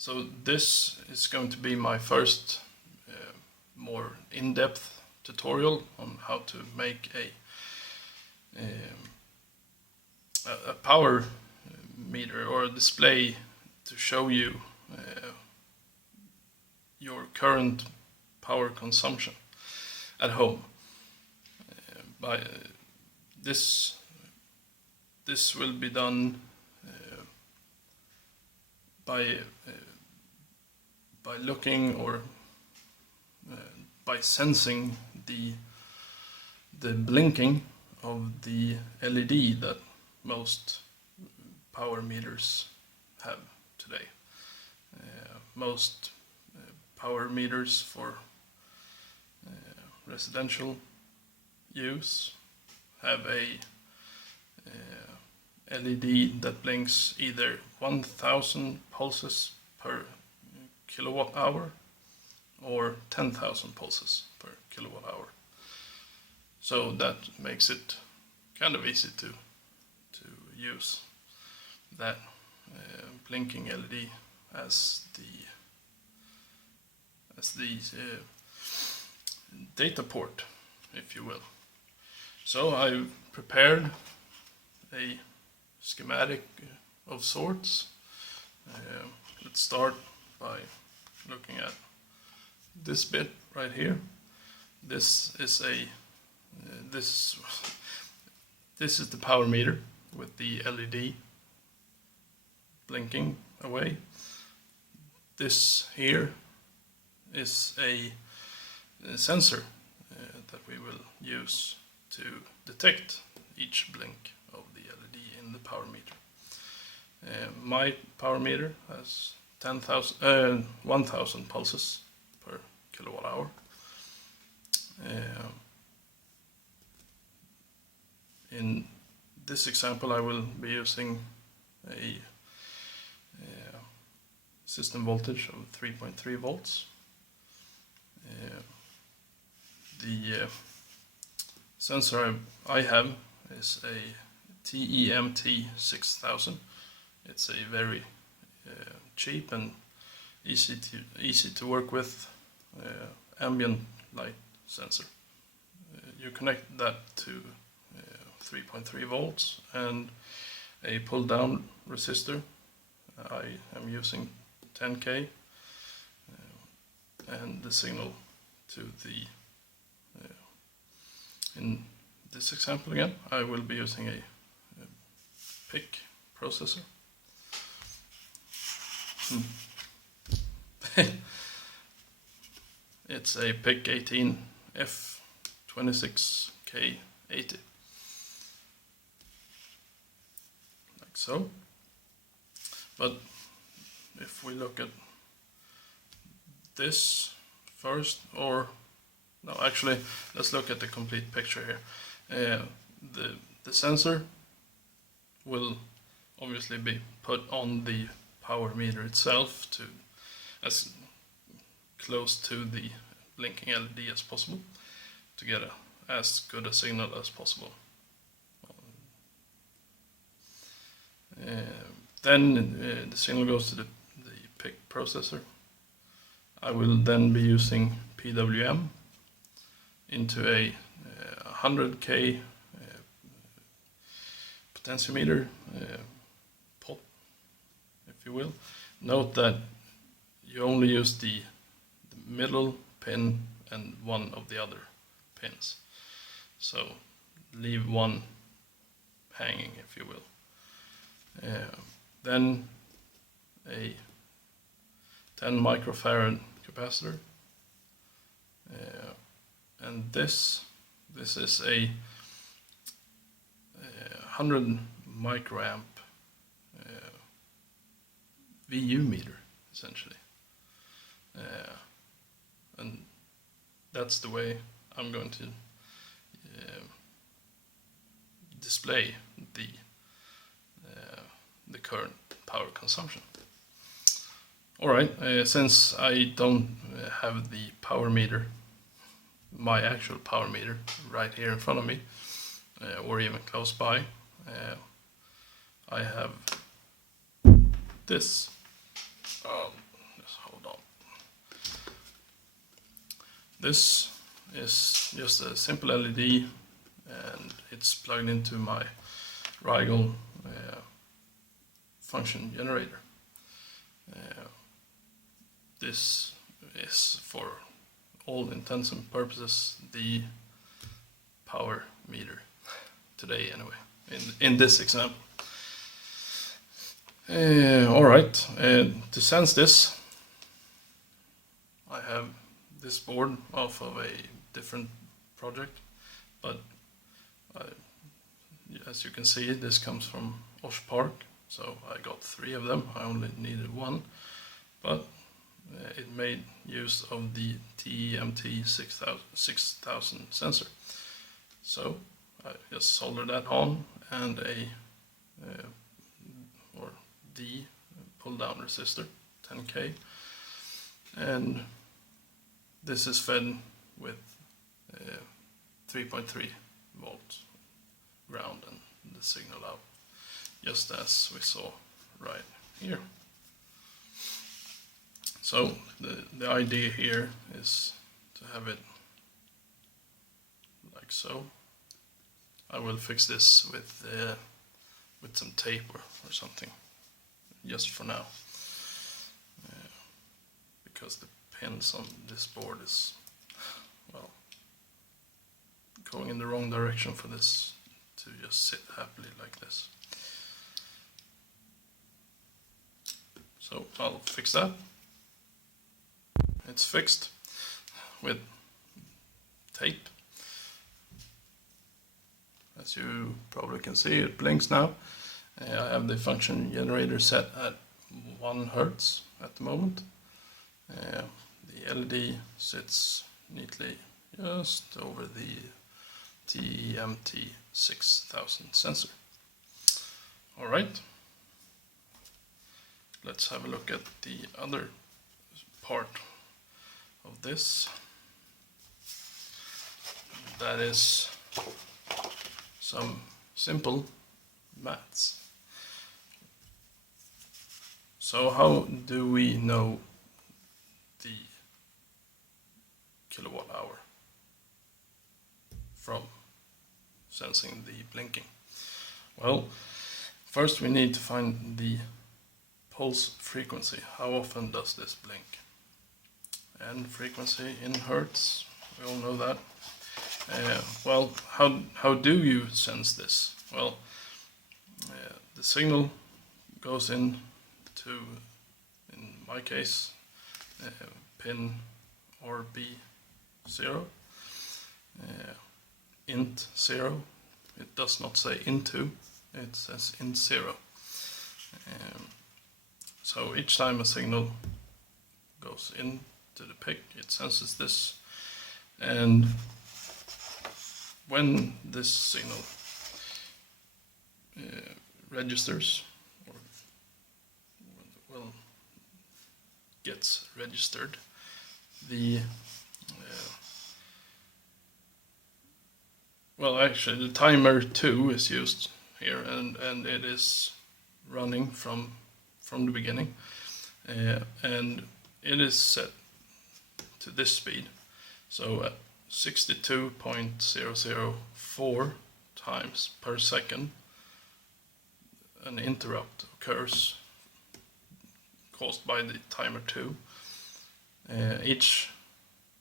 So this is going to be my first more in-depth tutorial on how to make a power meter or a display to show you your current power consumption at home. This will be done by looking or by sensing the blinking of the LED that most power meters have today. Most power meters for residential use have a LED that blinks either 1000 pulses per kilowatt hour or 10,000 pulses per kilowatt hour. So that makes it kind of easy to use that blinking LED as the data port, if you will. So I've prepared a schematic of sorts. Let's start by looking at this bit right here. This is the power meter with the LED blinking away. This here is a sensor that we will use to detect each blink of the LED in the power meter. My power meter has 1000 pulses per kilowatt hour. In this example, I will be using a system voltage of 3.3 volts. The sensor I have is a TEMT 6000. It's a very cheap and easy to work with ambient light sensor. You connect that to 3.3 volts and a pull down resistor. I am using 10K and the signal to the in this example again I will be using a PIC processor. It's a PIC 18 F26K80, like so. But if we look at this first, or no, actually let's look at the complete picture here. The sensor will obviously be put on the power meter itself to as close to the blinking LED as possible to get as good a signal as possible. Then the signal goes to the PIC processor. I will then be using PWM into a 100K potentiometer pot, if you will. Note that you only use the middle pin and one of the other pins. So leave one hanging, if you will. Then a 10 microfarad capacitor, and this is a 100 microamp VU meter, essentially, and that's the way I'm going to display the current power consumption. Alright, since I don't have the power meter, my actual power meter, right here in front of me, or even close by, I have this This is just a simple LED, and it's plugged into my Rigol function generator. This is, for all intents and purposes, the power meter today, anyway, in this example. Alright, to sense this, I have this board off of a different project, but as you can see, this comes from Osh Park, so I got 3 of them. I only needed 1, but it made use of the TEMT 6000 sensor. So I just soldered that on, and the pull down resistor 10K, and this is fed with 3.3 volts ground and the signal out, just as we saw right here. So the idea here is to have it like so. I will fix this with some tape or something, just for now, because the pins on this board is, well, going in the wrong direction for this to just sit happily like this. So I'll fix that. It's fixed with tape. As you probably can see, it blinks now. I have the function generator set at 1 Hertz at the moment. The LED sits neatly just over the TEMT 6000 sensor. Alright, let's have a look at the other part of this. That is some simple maths. So how do we know the kilowatt hour from sensing the blinking? Well, first we need to find the pulse frequency. How often does this blink? And frequency in hertz, we all know that. Well, how do you sense this? Well, the signal goes in to, in my case, pin RB0, int 0. It does not say into, it says int 0. So each time a signal goes into the PIC, it senses this, and when this signal registers, or well, gets registered, the well, actually the timer 2 is used here, and it is running from the beginning, and it is set to this speed. So at 62.004 times per second, an interrupt occurs caused by the timer 2. Each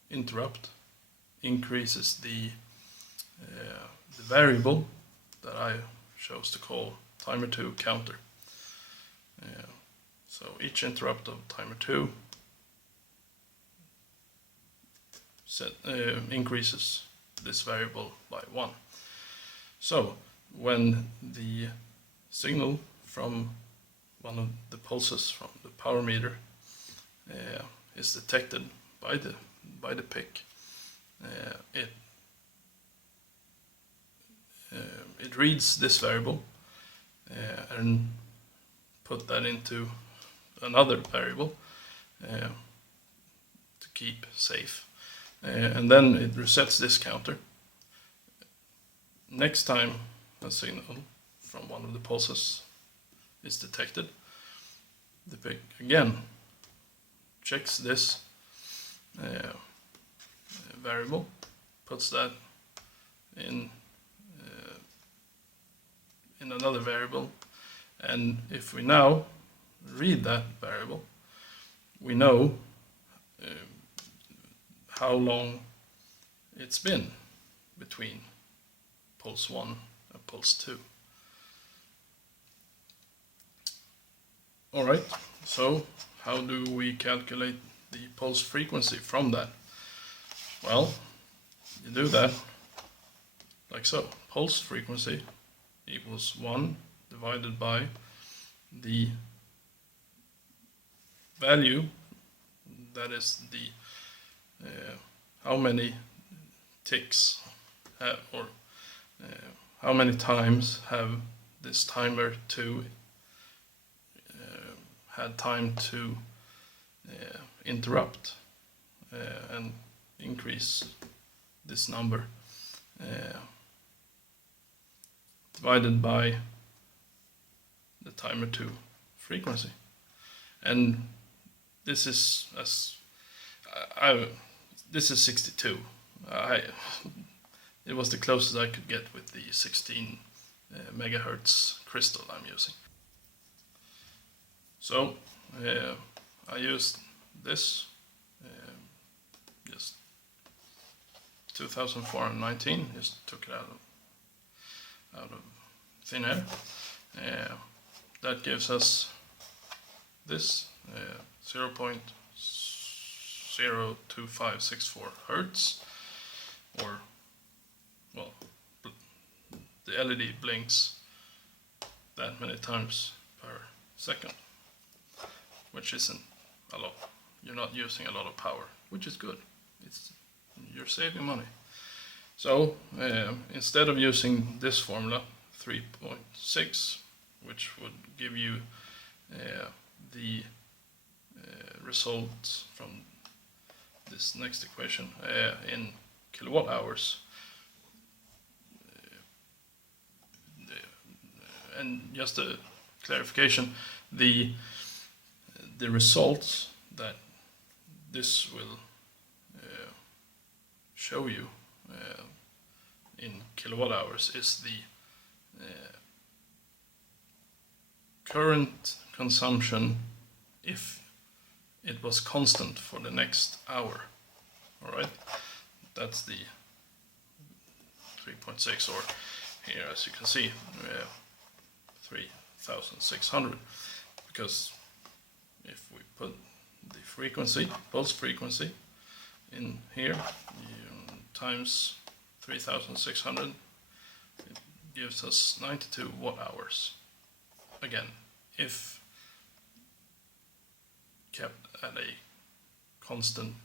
interrupt increases the variable that I chose to call timer 2 counter. So each interrupt of timer 2 increases this variable by 1. So when the signal from one of the pulses from the power meter is detected by the PIC, it reads this variable and put that into another variable to keep safe, and then it resets this counter. Next time a signal from one of the pulses is detected, the PIC again checks this variable, puts that in another variable, and if we now read that variable, we know how long it's been between pulse 1 and pulse 2. Alright, so how do we calculate the pulse frequency from that? Well, you do that like so. Pulse frequency equals 1 divided by the value, that is the how many ticks have, or how many times have this timer 2 had time to interrupt and increase this number, divided by the timer 2 frequency. And this is this is 62. It was the closest I could get with the 16 megahertz crystal I'm using. So I used this, just 2419, just took it out of thin air. That gives us this 0.02564 hertz, or, well, the LED blinks that many times per second, which isn't a lot. You're not using a lot of power, which is good. You're saving money. So instead of using this formula 3.6, which would give you the results from this next equation in kilowatt hours, and just a clarification, the results that this will show you in kilowatt hours is the current consumption if it was constant for the next hour. Alright, that's the 3.6, or here, as you can see, 3600, because if we put the frequency, pulse frequency, in here, times 3600, it gives us 92 watt hours. Again, if kept at a constant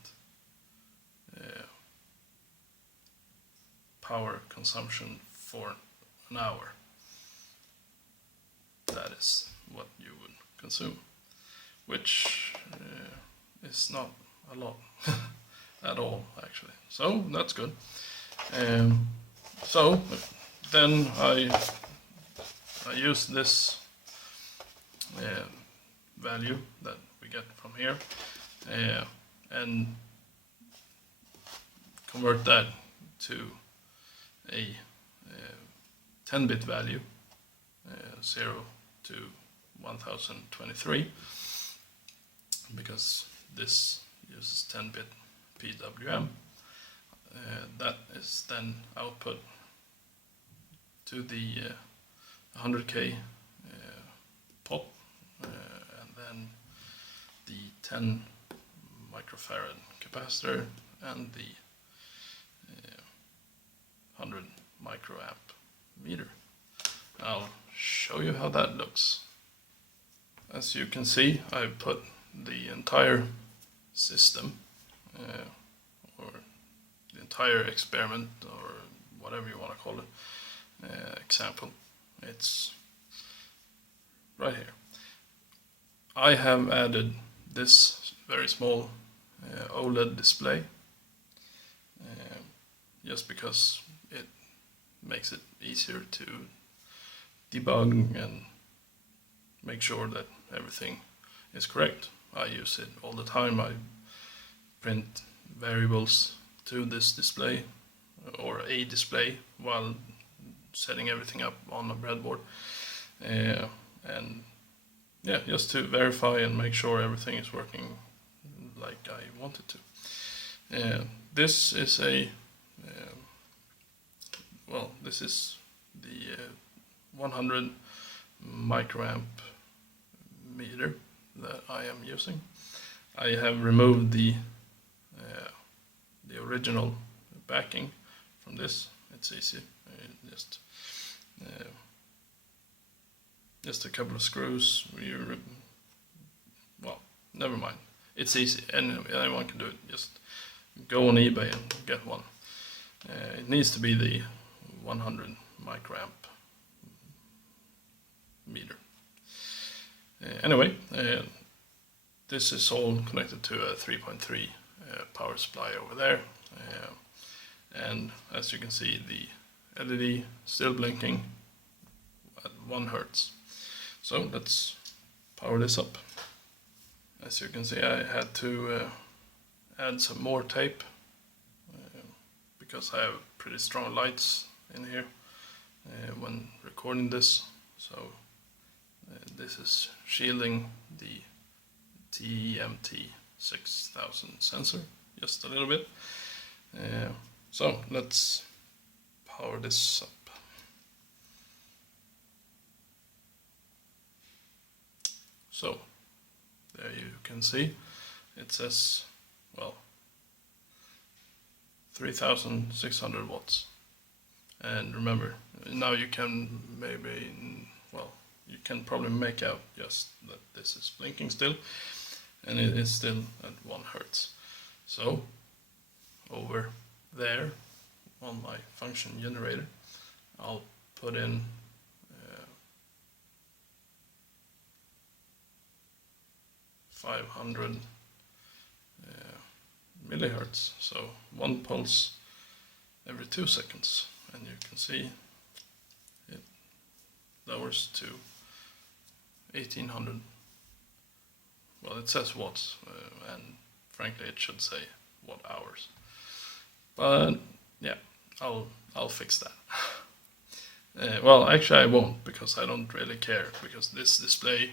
power consumption for an hour, that is what you would consume, which is not a lot at all, actually. So that's good. So then I use this value that we get from here and convert that to a 10-bit value, 0 to 1023, because this uses 10-bit PWM. That is then output to the 100K pop, and then the 10 microfarad capacitor and the 100 microamp meter. I'll show you how that looks. As you can see, I've put the entire system, or the entire experiment, or whatever you want to call it, example. It's right here. I have added this very small OLED display, just because it makes it easier to debug and make sure that everything is correct. I use it all the time. I print variables to this display or a display while setting everything up on a breadboard. And yeah, just to verify and make sure everything is working like I want it to. This is a this is the 100 microamp meter that I am using. I have removed the original backing from this. It's easy, just a couple of screws. Well, never mind. It's easy. Anyone can do it. Just go on eBay and get one. It needs to be the 100 microamp meter. Anyway, this is all connected to a 3.3 power supply over there, and as you can see, the LED still blinking at 1 Hertz. So let's power this up. As you can see, I had to add some more tape because I have pretty strong lights in here when recording this. So this is shielding the TEMT 6000 sensor just a little bit. So let's power this up. So there you can see it says, well, 3600 watts. And remember, now you can you can probably make out just that this is blinking still, and it is still at 1 Hertz. So over there on my function generator, I'll put in 500 millihertz, so 1 pulse every 2 seconds, and you can see it lowers to 1800. Well, it says watts, and frankly it should say watt hours, but yeah, I'll fix that. Well, actually I won't, because I don't really care, because this display,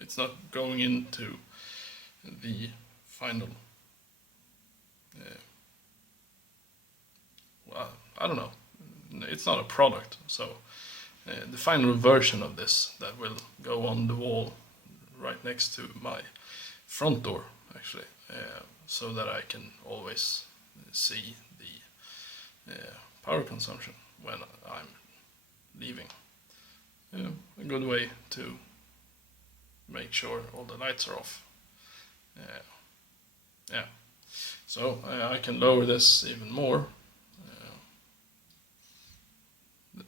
it's not going into the final, well, I don't know, it's not a product, so the final version of this that will go on the wall right next to my front door, actually, so that I can always see the power consumption when I'm leaving. A good way to make sure all the lights are off. Yeah, so I can lower this even more.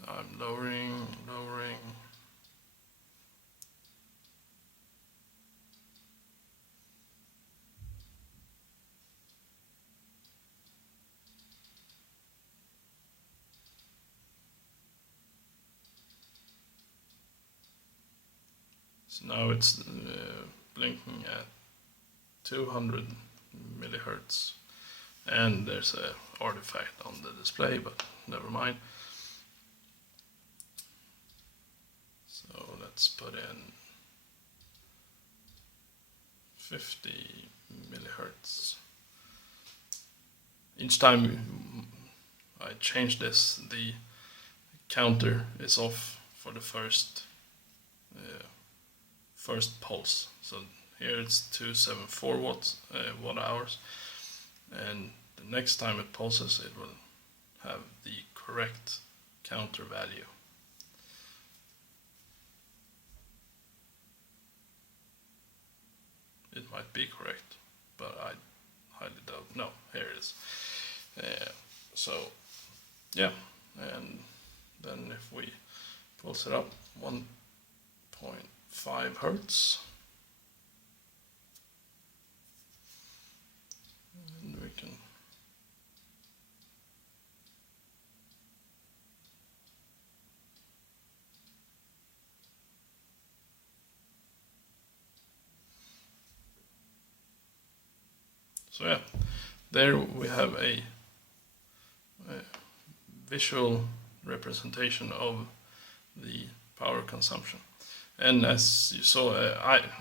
I'm lowering. So now it's blinking at 200 millihertz, and there's a artifact on the display, but never mind. So let's put in 50 millihertz. Each time I change this, the counter is off for the first pulse. So here it's 274 watt hours, and the next time it pulses, it will have the correct counter value. It might be correct, but I highly doubt. No, here it is. So yeah, and then if we pulse it up 1.5 Hertz, and we can so yeah, there we have a visual representation of the power consumption. And as you saw,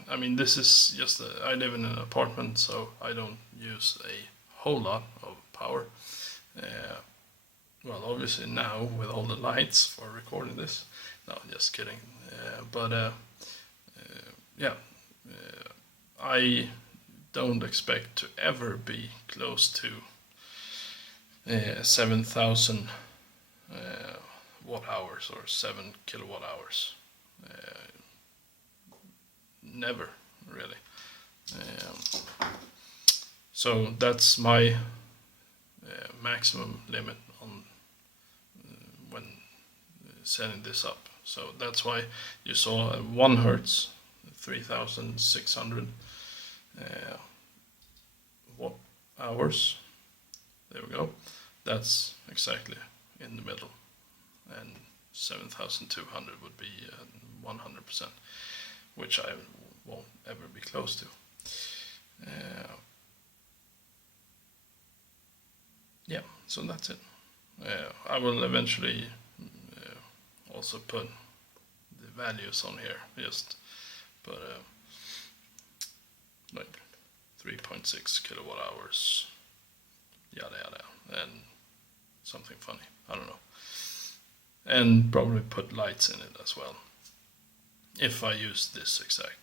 I mean, this is just, I live in an apartment, so I don't use a whole lot of power. Well, obviously now with all the lights for recording this. No, just kidding. Yeah, I don't expect to ever be close to 7,000 watt hours or 7 kilowatt hours. Never, really. So that's my maximum limit on when setting this up. So that's why you saw 1 hertz, 3,600 watt hours. There we go. That's exactly in the middle. And 7,200 would be 100%, which I won't ever be close to. Yeah, so that's it. I will eventually also put the values on here, just put like 3.6 kilowatt hours, yada yada, and something funny, I don't know. And probably put lights in it as well. If I use this exact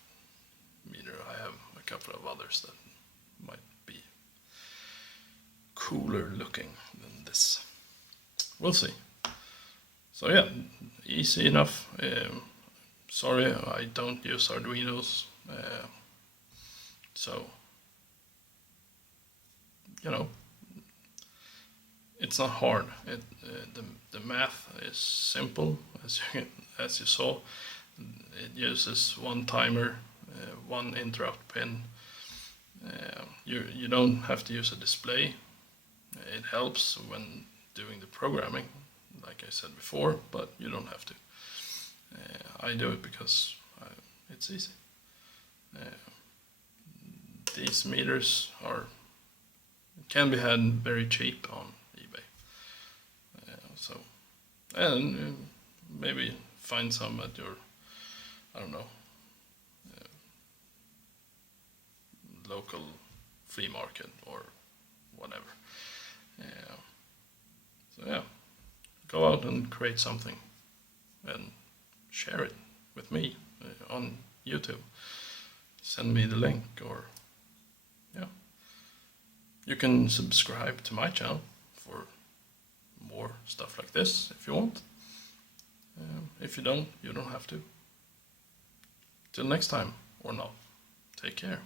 meter, I have a couple of others that might be cooler looking than this. We'll see. So yeah, easy enough. Sorry, I don't use Arduinos. So, you know, it's not hard. The math is simple, as you saw. It uses one timer, one interrupt pin. You don't have to use a display. It helps when doing the programming, like I said before, but you don't have to. I do it because it's easy. These meters can be had very cheap on eBay. And maybe find some at your, I don't know, local flea market or whatever. So yeah, go out and create something and share it with me on YouTube. Send me the link, or yeah, you can subscribe to my channel for more stuff like this if you want. If you don't have to. Till next time, or not. Take care.